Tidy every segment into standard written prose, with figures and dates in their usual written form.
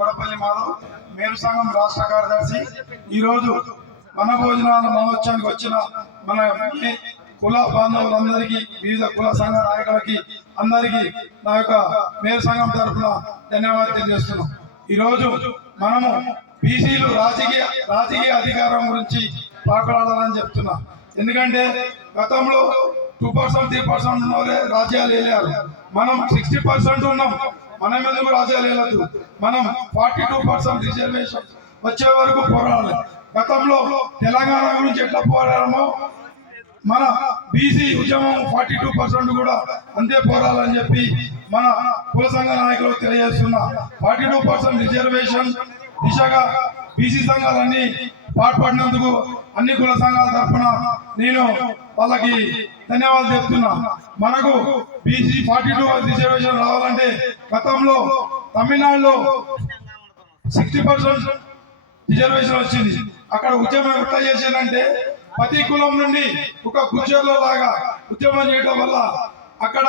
వడపల్లి మాధవ్ మేరు సంఘం రాష్ట్ర కార్యదర్శి. ఈరోజు మన భోజనాల మహోత్సవానికి వచ్చిన మన కుల బాంధవులందరికీ, వివిధ కుల సంఘ నాయకులకి అందరికీ నా యొక్క మేరు సంఘం తరఫున ధన్యవాదాలు తెలియజేస్తున్నాం. ఈరోజు మనము బీసీలు రాజకీయ అధికారం గురించి పాకులాడాలని చెప్తున్నా. ఎందుకంటే గతంలో 2% 3% ఉన్నవారే రాజ్యాలు వెళ్ళారు. మనం 60% ఉన్నాం. మనం ఎందుకు రాజ్యాలు వెళ్ళదు? మనం 42% రిజర్వేషన్ వచ్చే వరకు పోరాడాలి. గతంలో తెలంగాణ గురించి ఎట్లా పోరాడమో మన బీసీ ఉద్యమం 42% కూడా అంతే పోరాడాలని చెప్పి మన కుల సంఘ నాయకులు తెలియజేస్తున్నా. 42% రిజర్వేషన్ దిశగా బీసీ సంఘాలన్నీ పాటుపడినందుకు అన్ని కుల సంఘాల తరఫున నేను వాళ్ళకి ధన్యవాదాలు చెప్తున్నా. మనకు బీసీ 42 రిజర్వేషన్ రావాలంటే గతంలో తమిళనాడులో 60% రిజర్వేషన్ వచ్చింది. అక్కడ ఉద్యమం ఎట్లా చేశారంటే ప్రతి కులం నుండి ఒక గుజ్జర్లో లాగా ఉద్యమం చేయడం వల్ల అక్కడ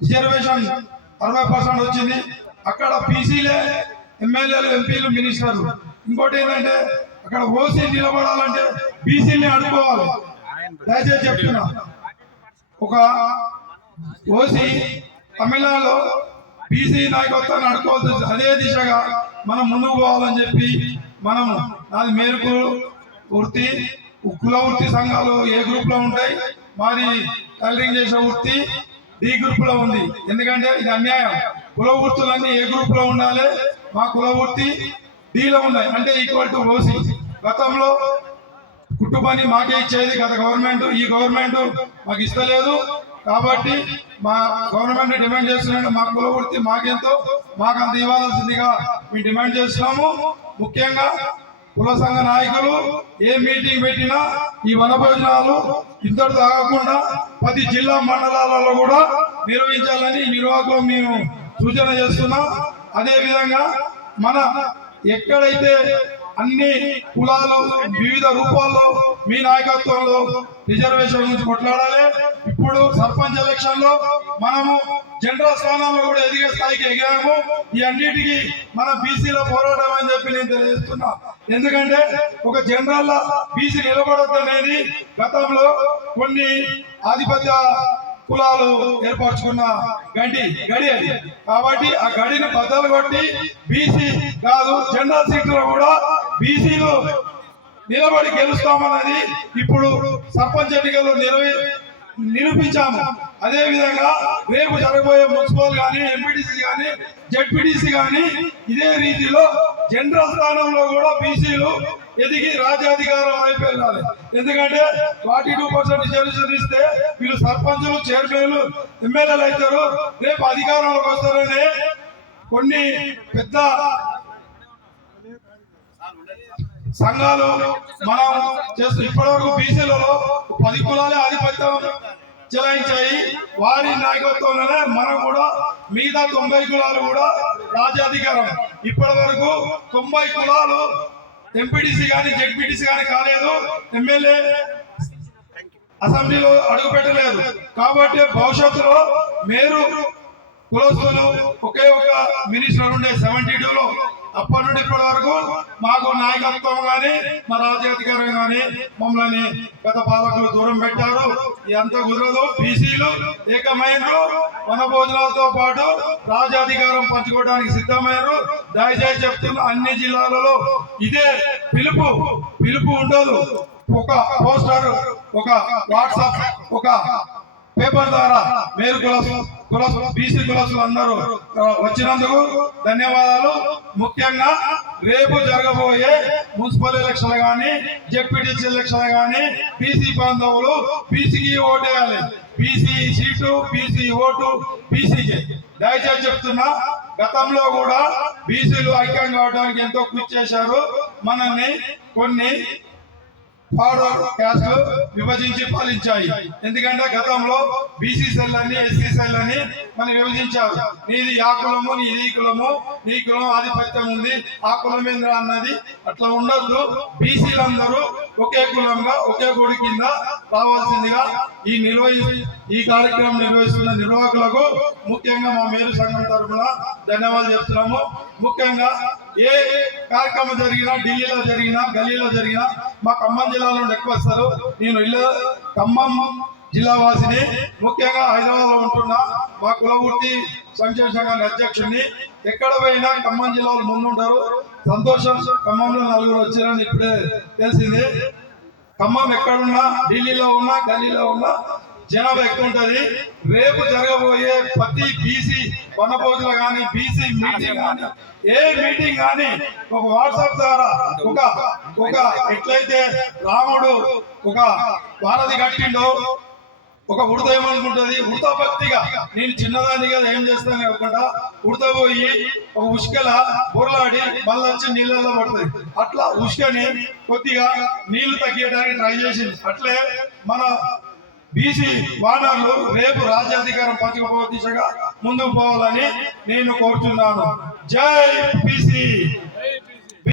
రిజర్వేషన్ 60% వచ్చింది. అక్కడ బీసీలే ఎమ్మెల్యేలు, ఎంపీలు, మినిస్టర్లు. ఇంకోటి ఏంటంటే అక్కడ ఓసీ నిలబడాలంటే బీసీని అడుకోవాలి. దయచేసి చెప్తున్నా, ఒక ఓసీ తమిళనాడులో బీసీ నాయకత్వాన్ని అడుకోవాల్సి, అదే దిశగా మనం ముందుకు పోవాలని చెప్పి మనము నాది మేరకు వృత్తి, కుల వృత్తి సంఘాలు ఏ గ్రూప్ లో ఉంటాయి, మాది టైలరింగ్ చేసే వృత్తి డి గ్రూప్ లో ఉంది. ఎందుకంటే ఇది అన్యాయం. కుల వృత్తులన్నీ ఏ గ్రూప్ లో ఉండాలి, మా కుల వృత్తి డీలో ఉన్నాయి, అంటే ఈక్వల్ టు ఓసీ. గతంలో కుటుంబాన్ని మాకే ఇచ్చేది గత గవర్నమెంట్, ఈ గవర్నమెంట్ మాకు ఇస్తలేదు. కాబట్టి మా గవర్నమెంట్ డిమాండ్ చేస్తున్నాడు, మా కుల వృత్తి మాకెంతో మాకు అంత ఇవ్వాల్సిందిగా మేము డిమాండ్ చేస్తున్నాము. ముఖ్యంగా కుల సంఘ నాయకులు ఏ మీటింగ్ పెట్టినా ఈ వన భోజనాలు ఇంతటితో కాకుండా 10 జిల్లా మండలాలలో కూడా నిర్వహించాలని నిర్వాహకులు మేము సూచన చేస్తున్నాం. అదే విధంగా మన ఎక్కడైతే అన్ని కులాలు వివిధ రూపాల్లో మీ నాయకత్వంలో రిజర్వేషన్ గురించి కొట్లాడాలి. ఇప్పుడు సర్పంచ్ ఎలక్షన్ లో మనము జనరల్ స్థానాల్లో కూడా ఎదిగే స్థాయికి ఎగాము. ఈ అన్నిటికీ మన బీసీలో పోరాటం అని చెప్పి నేను తెలియజేస్తున్నా. ఎందుకంటే ఒక జనరల్ బీసీ నిలబడద్దు అనేది గతంలో కొన్ని ఆధిపత్య కులాలు ఏర్పరచుకున్న గడి అది. కాబట్టి ఆ గడిని బద్దలు కొట్టి బీసీ కాదు జనరల్ సీట్లో కూడా బీసీలు నిలబడి గెలుస్తామన్నది ఇప్పుడు సర్పంచ్ ఎన్నికల్లో నిరూపించాము. అదే విధంగా రేపు జరగబోయే మున్సిపల్ కానీ, ఎంపీటీసీ కానీ, జెడ్పీటీసీ కానీ ఇదే రీతిలో జనరల్ స్థానంలో కూడా బీసీలు ఎదిగి రాజ్యాధికారం వైపు వెళ్ళాలి. ఎందుకంటే 42% రిజర్వేషన్ ఇస్తే వీళ్ళు సర్పంచులు, చైర్మన్లు, ఎమ్మెల్యేలు అవుతారు. రేపు అధికారంలోకి వస్తారని కొన్ని పెద్ద సంఘాలు మనం చేస్తూ ఇప్పటివరకు బీసీలలో 10 కులాలే ఆధిపత్యం చెలాయించాయి. వారి నాయకత్వంలోనే మనం కూడా మిగతా 90 కులాలు కూడా రాజ్యాధికారం. ఇప్పటి వరకు 90 కులాలు ఎంపీటీసీ కానీ, జెడ్పీటీసీ కానీ కాలేదు, ఎమ్మెల్యే అసెంబ్లీలో అడుగు పెట్టలేదు. కాబట్టి భవిష్యత్తులో మేరు కులస్తులు ఒకే ఒక మినిస్టర్ ఉండే 72లో అప్పటి నుండి ఇప్పటి వరకు మాకు నాయకత్వం కానీ, మా రాజ్యాధికారం కానీ మమ్మల్ని గత పాలకులు దూరం పెట్టారు. ఎంత కుదరదు. బీసీలు ఏకమైనరు, మన భోజనాలతో పాటు రాజ్యాధికారం పంచుకోవడానికి సిద్ధమయ్యారు. దయచేసి చెప్తున్న అన్ని జిల్లాలలో ఇదే పిలుపు ఉండదు. ఒక పోస్టర్, ఒక వాట్సాప్, ఒక పేపర్ ద్వారా మేరు బీసీ కులసులు అందరూ వచ్చినందుకు ధన్యవాదాలు. ముఖ్యంగా రేపు జరగబోయే మున్సిపల్ ఎలక్షన్ కానీ, జెడ్పీటీసీ ఎలక్షన్ కానీ బీసీ బాంధవులు బీసీకి ఓటేయాలి. బీసీ సీటు, బీసీ ఓటు బీసీకి. దయచేసి చెప్తున్నా, గతంలో కూడా బీసీలు ఐక్యం కావడానికి ఎంతో కృషి చేశారు. మనల్ని కొన్ని ఫార్వర్డ్ క్యాస్ట్ విభజించి పాలించాయి. ఎందుకంటే గతంలో బీసీ సెల్ అని ఎస్సీ సెల్ అని మనం విభజించారు. నీది ఆ కులము, నీది ఈ కులము, నీ కులం ఆధిపత్యం ఉంది, ఆ కులమేంద్ర అన్నది అట్లా ఉండొద్దు. బీసీలందరూ ఒకే కులంగా ఒకే గుడి కింద రావాల్సిందిగా ఈ కార్యక్రమం నిర్వహిస్తున్న నిర్వాహకులకు ముఖ్యంగా మా మేలు సంఘం తరఫున ధన్యవాదాలు చెప్తున్నాము. ముఖ్యంగా ఏ కార్యక్రమం జరిగినా, ఢిల్లీలో జరిగినా, గల్లీలో జరిగినా మా ఖమ్మం జిల్లాలో నుండి ఎక్కువ వస్తారు. నేను ఖమ్మం జిల్లా వాసిని, ముఖ్యంగా హైదరాబాద్ లో ఉంటున్నా. మా కులవృత్తి సంక్షేమ సంఘానికి అధ్యక్షుడిని. ఎక్కడ పోయినా ఖమ్మం జిల్లాలో ముందుంటారు. సంతోషం, ఖమ్మంలో 4 వచ్చారని ఇప్పుడే తెలిసింది. ఖమ్మం ఎక్కడున్నా, ఢిల్లీలో ఉన్నా, గల్లీలో ఉన్నా జనాభా ఎక్కువ ఉంటది. రేపు జరగబోయే ప్రతి బీసీ వనపోతులు కానీ, బీసీ మీటింగ్ కానీ, ఏ మీటింగ్ కానీ ఒక వాట్సాప్ ద్వారా ఒక ఎట్లయితే రాముడు ఒక వారధి కట్టిండో, ఒక ఉడత ఏమనుకుంటది, ఉడత భక్తిగా నేను చిన్నదాన్ని కదా ఏం చేస్తాను కాకుండా ఉడత పోయి ఒక ఉష్కల బుర్లాడి మళ్ళీ వచ్చి నీళ్ళల్లో పడుతుంది. అట్లా ఉష్కని కొద్దిగా నీళ్లు తగ్గడానికి ట్రై చేసింది. అట్లే మన బీసీ వానర్లు రేపు రాజ్యాధికారం పట్టుకుపోయే దిశగా ముందుకు పోవాలని నేను కోరుతున్నాను. జై బీసీ.